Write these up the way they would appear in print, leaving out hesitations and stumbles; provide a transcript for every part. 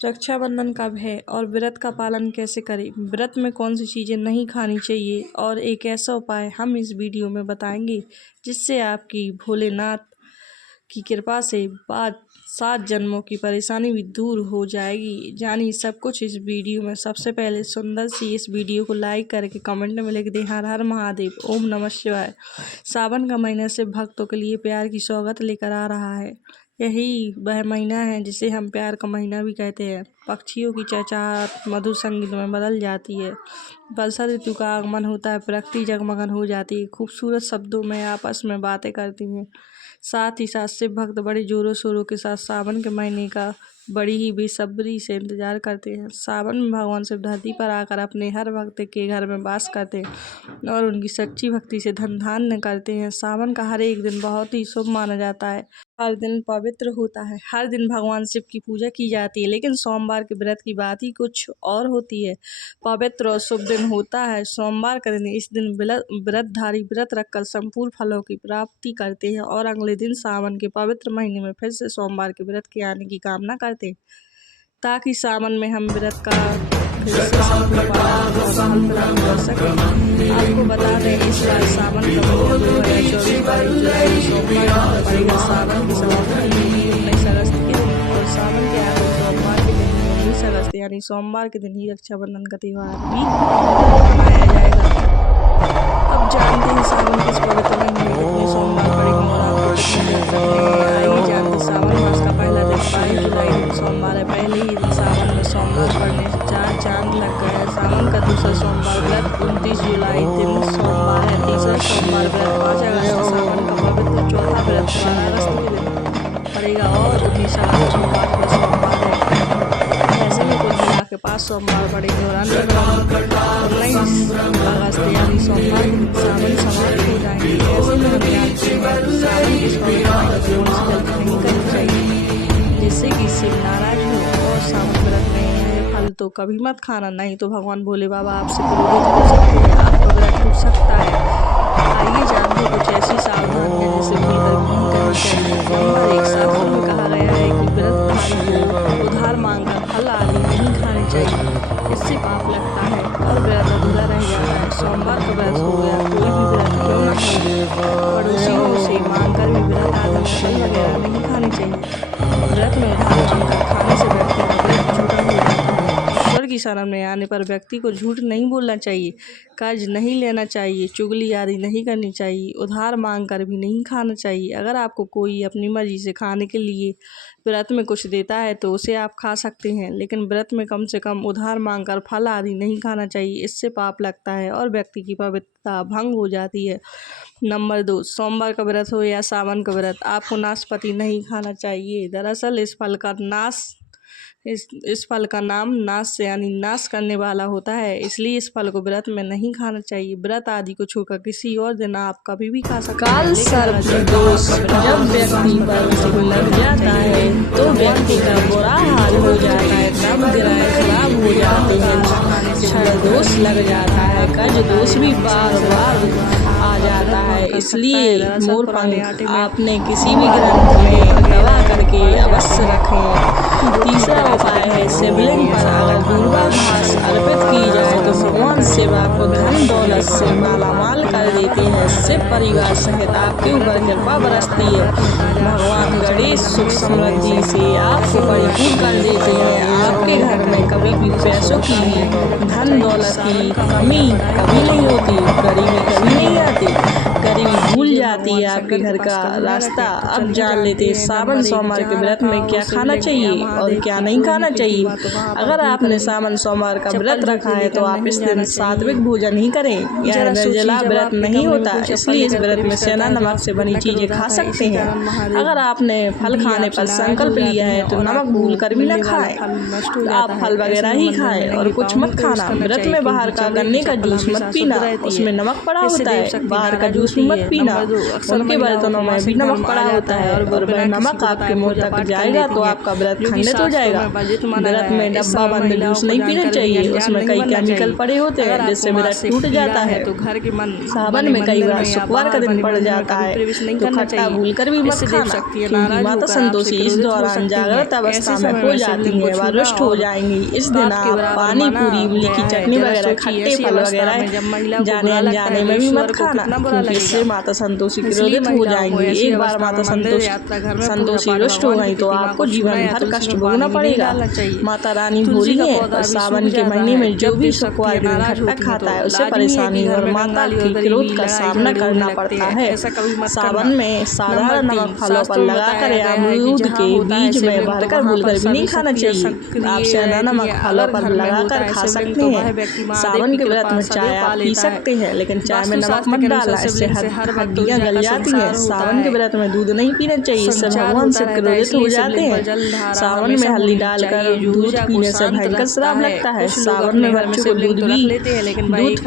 रक्षाबंधन कब है और व्रत का पालन कैसे करें, व्रत में कौन सी चीज़ें नहीं खानी चाहिए और एक ऐसा उपाय हम इस वीडियो में बताएंगे जिससे आपकी भोलेनाथ की कृपा से बाद 7 जन्मों की परेशानी भी दूर हो जाएगी। जानिए सब कुछ इस वीडियो में। सबसे पहले सुंदर सी इस वीडियो को लाइक करके कमेंट में लिख दें हर हर महादेव, ओम नमः शिवाय। सावन का महीना से भक्तों के लिए प्यार की सौगात लेकर आ रहा है। यही वह महीना है जिसे हम प्यार का महीना भी कहते हैं। पक्षियों की चहचहाहट मधुर संगीत में बदल जाती है। वर्षा ऋतु का आगमन होता है, प्रकृति जगमगन हो जाती है, खूबसूरत शब्दों में आपस में बातें करती हैं। साथ ही साथ शिव भक्त बड़े जोरों शोरों के साथ सावन के महीने का बड़ी ही बेसब्री से इंतजार करते हैं। सावन में भगवान शिव धरती पर आकर अपने हर भक्त के घर में वास करते हैं और उनकी सच्ची भक्ति से धन धान्य करते हैं। सावन का हर एक दिन बहुत ही शुभ माना जाता है, हर दिन पवित्र होता है, हर दिन भगवान शिव की पूजा की जाती है। लेकिन सोमवार के व्रत की बात ही कुछ और होती है, पवित्र और शुभ दिन होता है सोमवार का दिन। इस दिन व्रतधारी व्रत रखकर संपूर्ण फलों की प्राप्ति करते हैं और अगले दिन सावन के पवित्र महीने में फिर से सोमवार के व्रत के आने की कामना करते हैं ताकि सावन में हम व्रत का फिर से संपूर्ण पालन और फल प्राप्त कर सकें। आपको बता दें इस बार सावन का महीना 2024 जुलाई सोमवार पड़ेगा। सावन की समाप्ति 19 अगस्त के दिन और सावन के आखिरी सोमवार के दिन 19 अगस्त यानी सोमवार के दिन ही रक्षाबंधन का त्यौहार भी मनाया जाएगा। अब जानते हैं सावन किस पवित्र महीने में कितने सोमवार पड़ेंगे और आपको कितने व्रत रखने हैं। आइए जानते हैं। सावन मास का पहला दिन 22 जुलाई दिन सोमवार है। पहले ही दिन सावन में सोमवार पड़ने से 4 चांद लग गए हैं। सावन का दूसरा सोमवार व्रत 29 जुलाई दिन सोमवार है। तीसरा सोमवार व्रत 5 अगस्त। सावन का पवित्र चौथा व्रत 12 अगस्त के दिन पड़ेगा और 19 अगस्त सोमवार को सोमवार है। ऐसे में कुल मिला के 5 सोमवार पड़ेंगे और अन्य 19 अगस्त यानी सोमवार के दिन सावन समाप्त हो जाएंगे। ऐसे में हम जानते हैं कि सावन के सोमवार नहीं करनी चाहिए जिससे कि शिव नाराज हो और सावन व्रत में फल तो कभी मत खाना, नहीं तो भगवान भोले बाबा आपसे क्रोधित हो सकते हैं, आपका व्रत टूट सकता है। आइए जानते कुछ ऐसी सावधानियां जिसे भूलकर नहीं करनी चाहिए। नंबर 1, शास्त्रों में कहा गया है कि व्रतधारी को उधार मांगकर फल आदि नहीं खाने चाहिए, इससे पाप लगता है और व्रत अधूरा रह जाता है। सोमवार का व्रत हो या कोई भी व्रत क्यों न हो, पड़ोसियों से मांगकर भी व्रत आदि फल वगैरह नहीं खाने चाहिए। व्रत में उधार मांगकर खाने से व्यक्ति का व्रत झूठा हो जाता है। ईश्वर की शरण में आने पर व्यक्ति को झूठ नहीं बोलना चाहिए, कर्ज नहीं लेना चाहिए, चुगली आदि नहीं करनी चाहिए, उधार मांग कर भी नहीं खाना चाहिए। अगर आपको कोई अपनी मर्जी से खाने के लिए व्रत में कुछ देता है तो उसे आप खा सकते हैं, लेकिन व्रत में कम से कम उधार मांगकर फल आदि नहीं खाना चाहिए, इससे पाप लगता है और व्यक्ति की पवित्रता भंग हो जाती है। नंबर 2, सोमवार का व्रत हो या सावन का व्रत, आपको नाशपाती नहीं खाना चाहिए। दरअसल इस फल का नाम नाश यानी नाश करने वाला होता है, इसलिए इस फल को व्रत में नहीं खाना चाहिए। व्रत आदि को छोड़कर किसी और दिन आप कभी भी खा सकते हैं। काल सर्प दोष जब व्यक्ति पर लग जाता है तो व्यक्ति का बुरा हाल हो जाता है, दम गिराए खराब हो जाते हैं, क्षण दोष लग जाता है, कर्ज दोष भी बार बार आ जाता है। इसलिए मोरपंख आपने किसी भी ग्रंथ में दवा करके अवश्य रखें। तीसरा उपाय है, शिवलिंग पर अगर दूर्वाघास अर्पित की जाए तो भगवान शिव आपको धन दौलत से मालामाल कर देते हैं। शिव परिवार सहित आपके ऊपर कृपा बरसती है। भगवान गणेश सुख समृद्धि से आपको परिपूर्ण कर देते हैं। आपके घर में कभी भी पैसों की धन दौलत की कमी कभी नहीं होती, गरीबी कभी नहीं आती, गरीबी भूल जाती है आपके घर का रास्ता। अब जान लेते हैं सावन सोमवार के व्रत में क्या खाना चाहिए और क्या नहीं खाना चाहिए। अगर आपने सावन सोमवार का व्रत रखा है तो आप इस दिन सात्विक भोजन ही करें। यह निर्जला व्रत नहीं होता, इसलिए इस व्रत में सेंधा नमक से बनी चीजें खा सकते हैं। अगर आपने फल खाने पर संकल्प लिया है तो नमक भूल कर भी न खाएं, आप फल वगैरह ही खाएं और कुछ मत खाना। व्रत में बाहर का गन्ने का जूस मत पीना, उसमें नमक पड़ा होता है, बाहर का जूस मत पीना। उनके बर्तनों में भी नमक पड़ा होता है और वह नमक आपके मुंह तक जाएगा तो आपका व्रत खंडित हो जाएगा। व्रत में डब्बा बंद जूस नहीं पीना चाहिए, उसमें कई केमिकल पड़े होते हैं जिससे व्रत टूट जाता है। सावन में कई बार शुक्रवार का दिन पड़ जाता है तो खट्टा भूल कर भी मत खाना, क्योंकि माता संतोषी इस दौरान जागृत अवस्था में हो जाती है, वह रुष्ट हो जाएंगी। इस दिन आप पानी पूरी, इमली की चटनी वगैरह, खट्टे फल वगैरह जाने अनजाने में भी मत खाना, क्योंकि इससे माता संतोषी क्रोधित हो जाएंगी। एक बार माता संतोषी रुष्ट हो गई तो आपको जीवन भर कष्ट भोगना पड़ेगा। माता रानी भोली है और सावन के महीने में जो भी शुक्रवार के दिन खट्टा खाता है उससे परेशानी और माता के क्रोध का सामना करना पड़ता है। सावन में साधारण नमक फलों पर लगाकर या अमरूद के बीज में भरकर भूलकर भी नहीं खाना चाहिए। आप सेंधा नमक फलों पर लगाकर खा सकते हैं। सावन के व्रत में चाय आप पी सकते हैं, लेकिन चाय में नमक मत डालना, इससे हड्डियां गल जाती हैं। सावन के व्रत में दूध नहीं पीना चाहिए, इससे भगवान से क्रोधित हो जाते हैं। सावन में हल्दी डालकर दूध पीने से भयंकर श्राप लगता है। सावन में बच्चों को दूध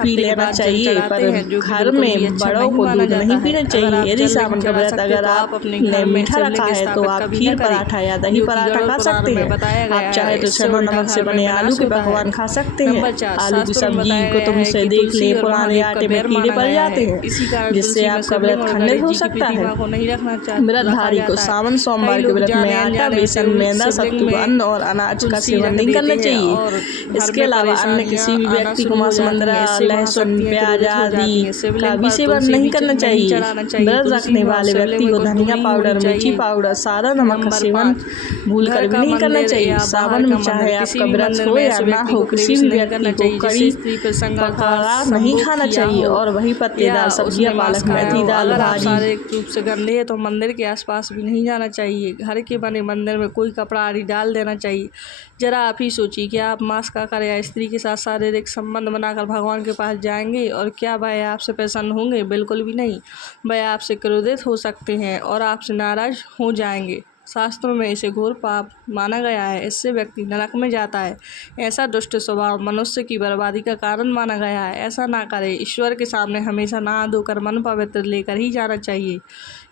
पी लेना चाहिए, पर घर में बड़ों को दूध नहीं पीना चाहिए। यदि सावन का व्रत अगर आपने मीठा रखा है तो आप खीर पराठा या दही पराठा खा सकते हैं। आप चाहे तो चना नमक से बने आलू के पकवान खा सकते हैं। आलू की सब्जी को तुम से देख ले, पुराने आटे में कीड़े पड़ जाते हैं जिससे आपका व्रत खंडित हो सकता है। व्रतधारी को सावन सोमवार के व्रत में आटा, बेसन, मैदा, सत्तू, अन्न और अनाज का सेवन नहीं करना चाहिए। इसके अलावा अन्य किसी भी व्यक्ति को मांस, मंद्रा, लहसुन, प्याज आदि का भी सेवन नहीं करना चाहिए। व्रत रखने वाले व्यक्ति को धनिया पाउडर, मिर्ची पाउडर, सादा नमक का सेवन भूलकर भी नहीं करना चाहिए। सावन में चाहे आपका व्रत हो या ना हो, किसी भी व्यक्ति को कड़ी पका नहीं खाना चाहिए और वही पत्तेदार सब्जियां, पालक, मेथी, दाल, भाजी। शारीरिक रूप से गंदे है तो मंदिर के आसपास भी नहीं जाना चाहिए। घर के बने मंदिर में कोई कपड़ा आदि डाल देना चाहिए। जरा आप ही सोचिए कि आप मांस खाकर या स्त्री के साथ शारीरिक संबंध बनाकर भगवान के पास जाएंगे और क्या वह आपसे प्रसन्न होंगे? बिल्कुल भी नहीं। वह आपसे क्रोधित हो सकते हैं और आपसे नाराज हो जाएंगे। शास्त्रों में इसे घोर पाप माना गया है, इससे व्यक्ति नरक में जाता है। ऐसा दुष्ट स्वभाव मनुष्य की बर्बादी का कारण माना गया है। ऐसा ना करें। ईश्वर के सामने हमेशा नहा धोकर मन पवित्र लेकर ही जाना चाहिए,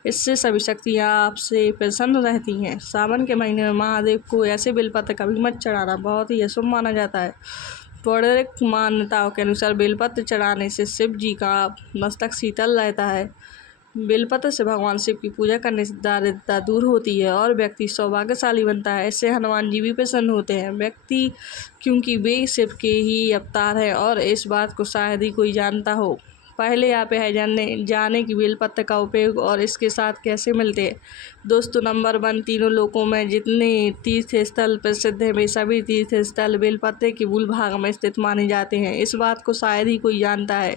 इससे सभी शक्तियाँ आपसे प्रसन्न रहती हैं। सावन के महीने में महादेव को ऐसे बेलपत्र कभी मत चढ़ाना, बहुत ही अशुभ माना जाता है। पौराणिक मान्यताओं के अनुसार बेलपत्र चढ़ाने से शिव जी का मस्तक शीतल रहता है। बेलपत्र से भगवान शिव की पूजा करने से दारिद्रता दूर होती है और व्यक्ति सौभाग्यशाली बनता है। इससे हनुमान जी भी प्रसन्न होते हैं व्यक्ति, क्योंकि वे शिव के ही अवतार हैं और इस बात को शायद ही कोई जानता हो। पहले आप यह जाने कि बेलपत्र का उपयोग और इसके साथ कैसे मिलते हैं। दोस्तों, नंबर 1, तीनों लोकों में जितने तीर्थ स्थल प्रसिद्ध हैं वे सभी तीर्थ स्थल बेलपत्र के मूल भाग में स्थित माने जाते हैं। इस बात को शायद ही कोई जानता है।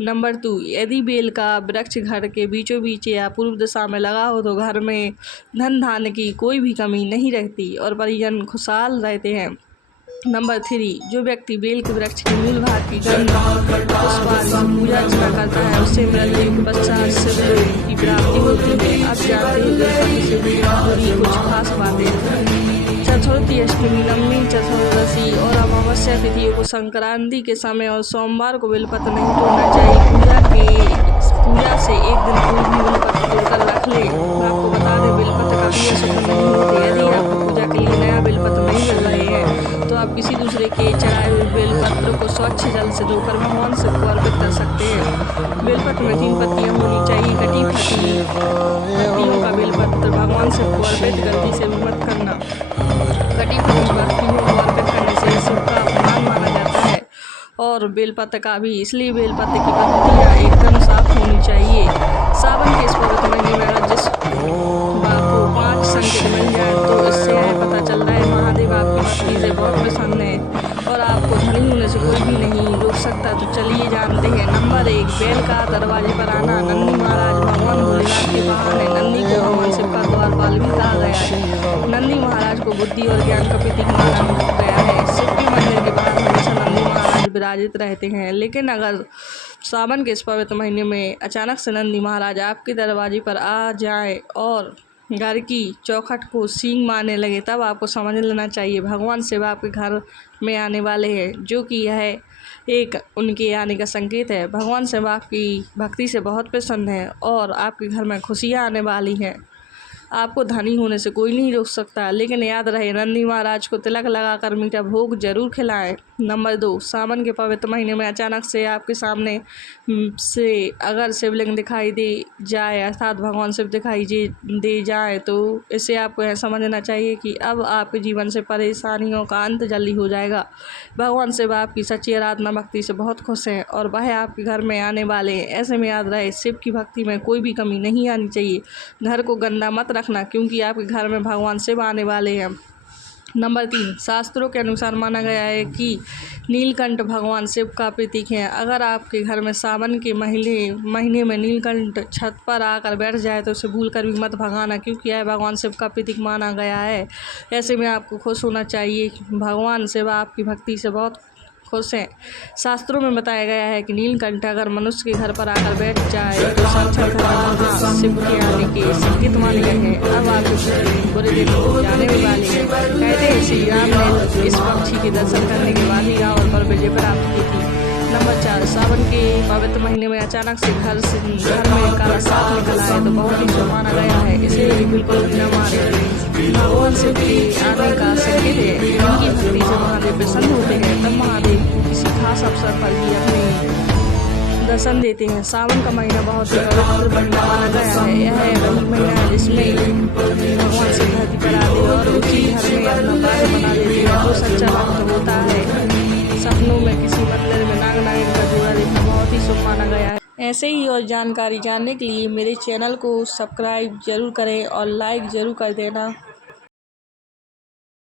नंबर 2, यदि बेल का वृक्ष घर के बीचों बीच या पूर्व दिशा में लगा हो तो घर में धन धान्य की कोई भी कमी नहीं रहती और परिजन खुशहाल रहते हैं। नंबर 3, जो व्यक्ति बेल के वृक्ष के मूल भाग की गंध पूजा अर्चना करता है उससे मृत्यु के पश्चात शिव की प्राप्ति होती है। अब जानते हैं कुछ खास बातें। चतुर्थी, अष्टमी, नवमी, चतुर्दशी और अमावस्या तिथियों को संक्रांति के समय और सोमवार को बेलपत्र नहीं तोड़ना चाहिए। पूजा से एक दिन पूर्व भी बेलपत्र तोड़कर रख ले। आपको बता दें, बेलपत्र कभी अशुभ नहीं होते। यदि आपको पूजा के लिए नया बेलपत्र नहीं मिल रहे हैं तो आप किसी दूसरे के चढ़ाए हुए बेलपत्र को स्वच्छ जल से धोकर भगवान शिव को अर्पित कर सकते हैं। बेलपत्र में 3 पत्तियां होनी चाहिए। कटी फटी पत्तियों का बेलपत्र भगवान शिव को अर्पित गलती से भी मत करना। कटी फटी पत्तियों को अर्पित करने से शिव का अपमान माना जाता है और बेलपत्र का भी। इसलिए बेलपत्र की पत्तियां एकदम साफ होनी चाहिए। सावन के इस पवित्र महीने में अगर जिस आपको 5 संकेत मिल जाए तो इससे यह पता चलता है महादेव आपकी भक्ति से बहुत प्रसन्न है और आपको धनी होने से कोई भी नहीं रोक सकता। तो चलिए जानते हैं। नंबर 1, बैल का दरवाजे पर आना। नंदी महाराज भगवान भोलेनाथ के वाहन है। नंदी को भगवान शिव का द्वारपाल भी कहा गया है। नंदी महाराज को बुद्धि और ज्ञान का प्रतीक माना गया है। शिव के मंदिर के बाहर हमेशा नंदी महाराज विराजित रहते हैं। लेकिन अगर सावन के इस पवित्र महीने में अचानक से नंदी महाराज आपके दरवाजे पर आ जाए और घर की चौखट को सींग मारने लगे तब आपको समझ लेना चाहिए भगवान शिव आपके घर में आने वाले हैं, जो कि यह एक उनके आने का संकेत है। भगवान शिव आपकी भक्ति से बहुत प्रसन्न है और आपके घर में खुशियाँ आने वाली हैं। आपको धनी होने से कोई नहीं रोक सकता, लेकिन याद रहे नंदी महाराज को तिलक लगाकर मीठा भोग जरूर खिलाएं। नंबर 2, सावन के पवित्र महीने में अचानक से आपके सामने से अगर शिवलिंग दिखाई दे जाए अर्थात भगवान शिव दिखाई दे जाए तो इससे आपको यह समझना चाहिए कि अब आपके जीवन से परेशानियों का अंत जल्दी हो जाएगा। भगवान शिव आपकी सच्ची आराधना भक्ति से बहुत खुश हैं और वह आपके घर में आने वाले हैं। ऐसे में याद रहे शिव की भक्ति में कोई भी कमी नहीं आनी चाहिए। घर को गंदा मत रखना क्योंकि आपके घर में भगवान शिव आने वाले हैं। नंबर 3, शास्त्रों के अनुसार माना गया है कि नीलकंठ भगवान शिव का प्रतीक है। अगर आपके घर में सावन के महीने में नीलकंठ छत पर आकर बैठ जाए तो उसे भूल कर भी मत भगाना क्योंकि यह भगवान शिव का प्रतीक माना गया है। ऐसे में आपको खुश होना चाहिए। भगवान शिव आपकी भक्ति से बहुत खुश हैं। शास्त्रों में बताया गया है कि नीलकंठ अगर मनुष्य के घर पर आकर बैठ जाए तो साक्षात भगवान शिव के आने के संकेत माने गए हैं। अब आपके बुरे दिन जाने वाले हैं। कहते हैं श्री राम ने इस पक्षी के दर्शन करने के बाद ही रावण पर विजय प्राप्त की थी। नंबर 4, सावन के पवित्र महीने में अचानक से घर में काला सांप निकल आए तो बहुत ही शुभ माना गया है। इसे बिल्कुल भी न मारे। भगवान शिव के आने का संकेत है। इनकी भक्ति से महादेव प्रसन्न होते हैं तब महादेव किसी खास अवसर पर ही अपने दर्शन देते हैं। सावन का महीना बहुत ही पवित्र महीना माना गया है। यह वही महीना है जिसमें भगवान शिव धरती पर आते और उसी घर में अपना बाग बना देते हैं। जो सच्चा भक्त होता है सपनों में किसी मंदिर में नाग नागिन का जोड़ा देखना बहुत ही शुभ माना गया है। ऐसे ही और जानकारी जानने के लिए मेरे चैनल को सब्सक्राइब जरूर करें और लाइक जरूर कर देना।